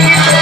Thank you.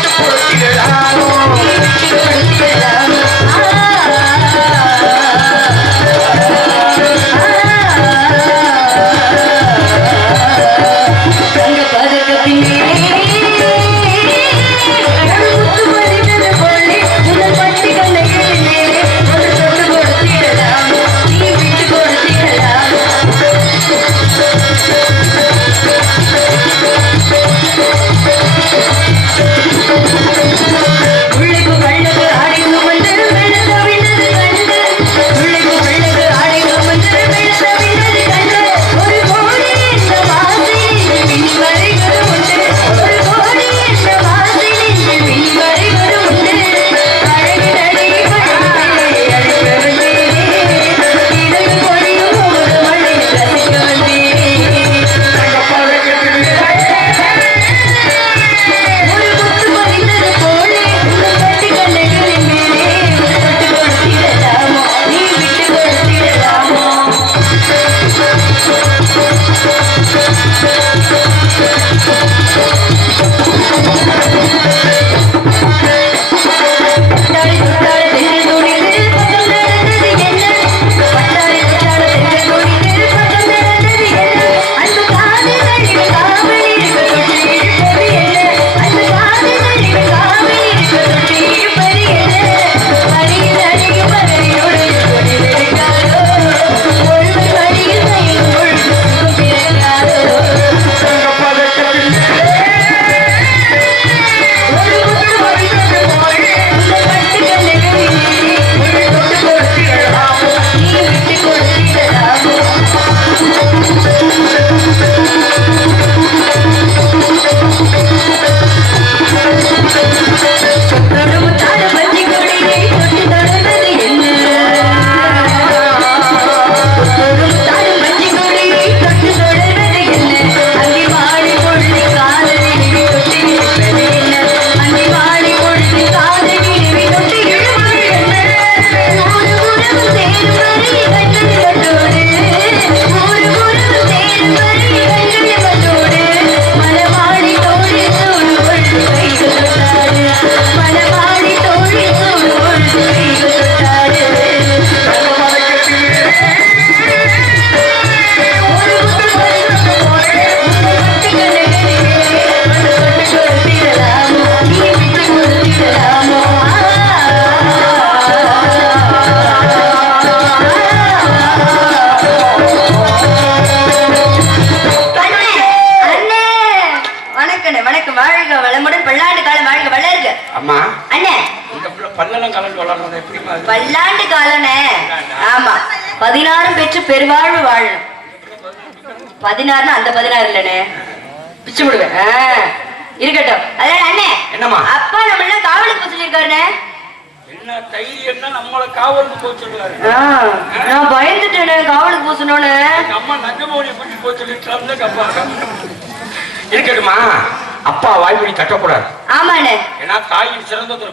பதினாறுனா அந்த பதினாறு இல்லனே பிச்சு விடுவேன் இருக்கட்டும். அதான் அண்ணே? என்னம்மா? அப்பா நம்ம எல்லாம் காவலுக்கு போக சொல்லியிருக்காருண்ணே. என்ன தைரியம்னா நம்மள காவலுக்கு போக சொல்லுவாரு ஆ, நான் பயந்துட்டேனே காவலுக்கு போக சொன்னோன்னு. எங்க அம்மா நங்கமோடி கூட்டி போக சொல்லிட்டு இருக்கட்டுமா அப்பா வாய்மொழி கட்டக்கூடாது. ஆமாண்ணே. ஏன்னா தாயின்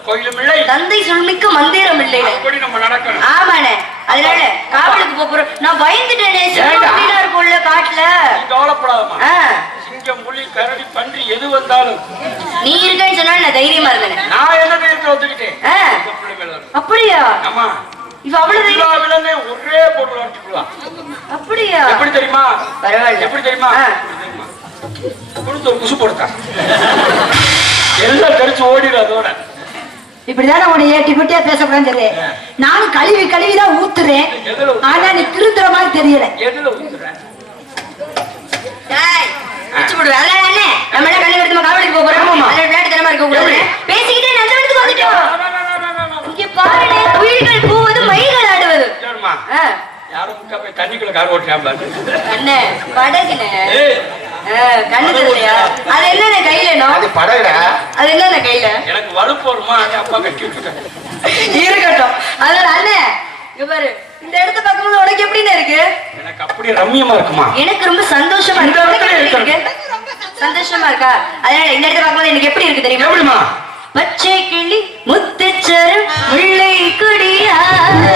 கோயிலும் இல்லை. தந்தை சொல்மிக்க மந்திரம் இல்லைன்னு அப்படி நம்ம நடக்கணும். ஆமாண்ணே. அதனால காவலுக்கு போக போறோம். நான் பயந்துட்டேனே? பிள்ளையா இருக்கும்ல காட்டுல. ஆ, சிங்கம் புலி கரடி பன்றி எது வந்தாலும். நீ இருக்கேன்னு சொன்னா நான் தைரியமா இருந்தேன். நான் என்ன தைரியத்தை ஒத்துக்கிட்டேன். அப்படியா? ஆமா. இவ அவ்வளவு தைரியம் ஒரே வளர்த்துக்கலாம் அப்படியா? எப்படி தெரியுமா? பரவாயில்ல. எப்படி தெரியுமா? கொடுத்து ஒரு குசு போடுத்தா? எல்லாம் தெரிச்சு ஓடிடும் அதோட. இப்படிதானே உன்னை ஏட்டி குட்டியா பேசக்கூடாதுன்னு தெரியும் நானும் கழுவி கழுவி தான் ஊத்துறேன்? ஆனா நீ திருந்துற மாதிரி தெரியல? பேசிக்கிட்டே நந்தவனத்துக்கு வந்துட்டோம். இங்க பாருடே, குயில்கள் கூவது, மயில்கள் ஆடுவது. யாரும் தண்ணிக்குள்ள கார் ஓட்டியா பாரு. அண்ணே. கண்ணு தெரியலையா? அது என்னண்ணே கையில? அது படகுடா. அது என்னண்ணே கையில? எனக்கு வலுப்பு வருமா? அப்பா கட்டி விட்டுட்டேன் இருக்கட்டும். அதனால அண்ணே, இங்க பாரு, இந்த இடத்த பார்க்கும்போது உனக்கு எப்படிண்ணே இருக்கு? எனக்கு அப்படி ரம்மியமா இருக்குமா? எனக்கு ரொம்ப சந்தோஷமா இருக்கு. சந்தோஷமா இருக்கா? அதனால இந்த இடத்த பார்க்கும்போது எனக்கு எப்படி இருக்கு தெரியுமா? எப்படிமா பச்சை கிளி முத்துச்சரம் முல்லை குடியாரோ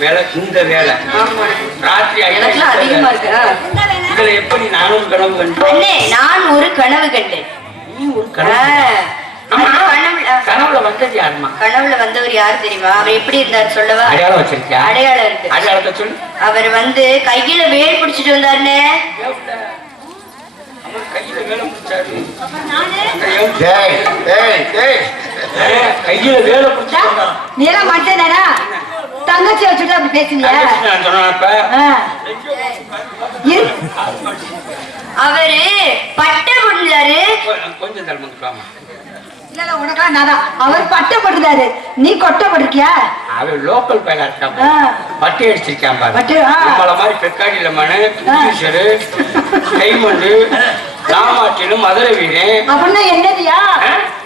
வேலை இந்த வேலை. ஆமா. ராத்திரி எனக்குலாம் அதிகமா. இருக்கு. இதுல எப்படி நானும் கனவு கண்டு அண்ணே நான் ஒரு கனவு கண்டேன். நீ ஒரு கனவு கனவுல ஆ, கனவுல வந்தது யாருமா கனவுல வந்தவர் யார் தெரியுமா? அவர் எப்படி இருந்தார் சொல்லவா? அடையாளம் வச்சிருக்கியா? அடையாளம் இருக்கு. அடையாளத்தை சொல்லு. அவர் வந்து கையில வேல் பிடிச்சிட்டு அவர் கையில வேலை டேய் டேய் தங்கச்சி வச்சுட்டு அப்படி நான். இரு. அவரு பட்டை முடிஞ்சாரு கொ- கொஞ்சம் தள்ளி வந்துக்கலாமா இல்ல, உனக்கெல்லாம் நாதான். அவர் பட்டை போட்டுதாரு நீ கொட்டை போட்டிருக்கியா அவன் லோக்கல் பையலா இருக்கான். பட்டி அடிச்சிருக்கான் பாரு. நம்மள மாதிரி பெக்காடி லெமனு டீச்சரு கைமண்டு ராமாட்டினு மதுரை வீரன் அப்படின்னா என்னதியா?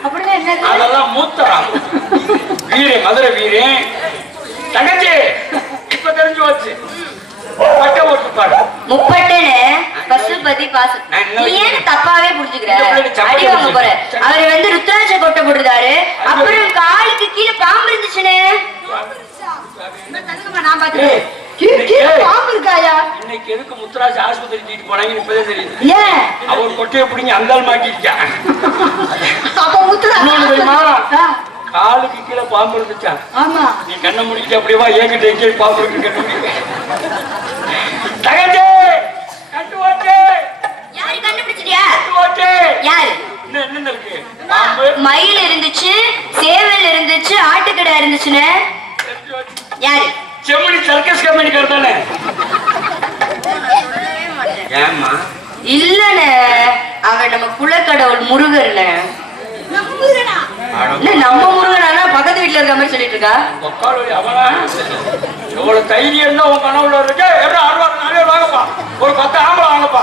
அப்படின்னா என்னது? அதெல்லாம் மூத்தராம் வீரன் மதுரை வீரன் தங்கச்சி இப்ப தெரிஞ்சு வச்சு பட்டை பசுபதி நீ ஏன் தப்பாவே புரிஞ்சுக்கிற? அடி வாங்க போற. அவர் வந்து ருத்ராட்ச கொட்டை போட்டுருந்தாரு அப்புறம் காலுக்கு கீழே பாம்பு இருந்துச்சுன்னு. நான் பாத்துக்கிறேன். ஏய், கீழ்- கீழே ஏய். பாம்பு இருக்காயா? இன்னைக்கு எதுக்கு முத்துராஜ் ஆஸ்பத்திரி தூக்கிட்டு போனாங்கன்னு தெரியுது. ஏன்? அவர் கொட்டையை பிடிங்க அந்தால் மாட்டிருக்கான் அப்ப? ஆ, காலுக்கு கீழே பாம்பு இருந்துச்சான் ஆமா. நீ கண்ணை முடிக்கிட்டு அப்படியே வா என்கிட்ட எங்கே பாம்பு இருக்கு கண்டு ஓட்டு! யாரு கண்டுபிடிச்சிட்டியா? கண்டு ஓட்டு! யாரு? பாம்பு? மயில் இருந்துச்சு சேவல் இருந்துச்சு ஆட்டுக்கடை இருந்துச்சுன்னு. யாரு? செம்மணி சர்க்கஸ் கம்பெனிக்கார தானே? ஏம்மா? இல்லண்ணே. அவர் நம்ம குலக்கடவுள் முருகர்ண்ணே. என்ன நம்ம முருகனா பக்கத்து வீட்டுல இருக்க மாதிரி சொல்லிட்டு இருக்கா? எவ்வளவு தைரியம் தான் உன் கனவுல இருக்கு எவ்வளவு அறுபது நாளே வாங்கப்பா? ஒரு பத்து ஆம்பளை வாங்கப்பா.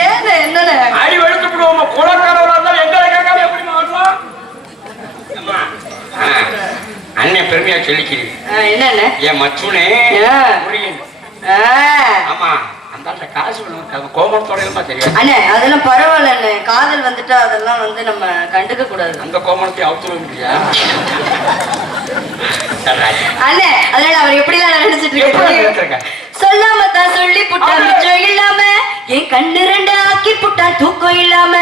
ஏன்னு என்னண்ணே அடி வெளுத்து விடுவோம்? குலக்கடவுளா இருந்தாலும் எங்களை கேட்காம எப்படி வரலாம் அண்ணன் பெருமையா சொல்லிக்கிறீங்க. ஆ, என்னண்ணே? என் மச்சுனே ஆ. ஆமா. அந்த ஆள்கிட்ட காசு வேணும் கோமணத்தோட இருந்தா தெரியாது அண்ணே அதெல்லாம் பரவாயில்லண்ணே காதல் வந்துட்டா அதெல்லாம் வந்து நம்ம கண்டுக்க கூடாது. அந்த கோமணத்தை அவுத்துட முடியா? அண்ணே அதனால அவர் நினைச்சிட்டு எப்படி இருக்காரு நினைச்சிருக்க? சொல்லாம தான் சொல்லி புட்டா மிச்சம் இல்லாம என் கண்ணு ரெண்டு ஆக்கி புட்டா தூக்கம் இல்லாம.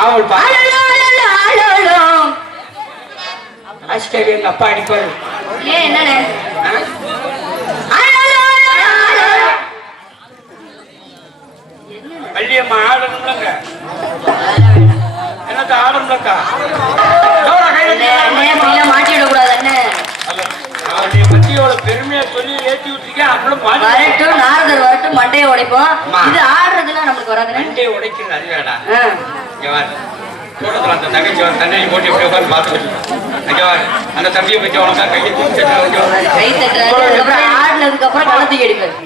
அவள் பா அலலோ, அலலோ, அலலோ. ஆஸ்திரேலியா அப்பா அடிப்பாரு. ஏன் அலலோ. வள்ளியம்மா ஆடணும்லங்க. என்னத்த ஆடணும்லக்கா? பெருமையா சொல்லி ஏத்தி விட்டுருக்கேன். அப்புறம் வரட்டும் நாரதர் வரட்டும் மண்டையை உடைப்போம். இது ஆடுறதுலாம் நமக்கு வராதுண்ணே மண்டையை உடைக்கிறது அது வேடா ஆ. இங்க வாரு கூட்டத்துல அந்த தங்கச்சி வந்து தண்ணி போட்டு இப்படி உட்காந்து பார்த்துக்கிட்டு அந்த தம்பியை பத்தி உனக்கா கையை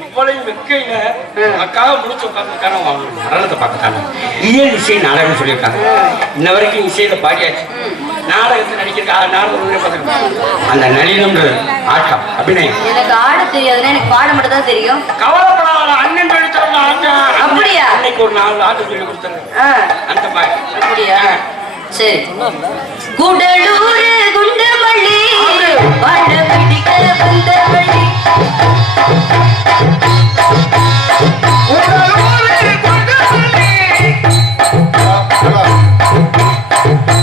இவ்வளவு வெக்கையில அக்காக முடிச்சு உட்காந்துருக்கான அவங்க மரணத்தை பார்க்கத்தாங்க இயல் இசை நாடகம் சொல்லியிருக்காங்க இன்ன வரைக்கும் இசையில பாடியாச்சு. நாடகத்தை நாடகம் அந்த நளினம்ன்றது ஆட்டம் அபிநயம். எனக்கு ஆட தெரியாதுன்னா எனக்கு பாட மட்டும் தான் தெரியும். கவலைப்படாத அண்ணன் அப்படியா? அன்னைக்கு ஒரு நாலு ஆட்டம் சொல்லி அந்த மாதிரி. அப்படியா? சரி. குடலூர் குண்டமல்லி பாட பிடிக்க வந்தவள்ளி நன்றி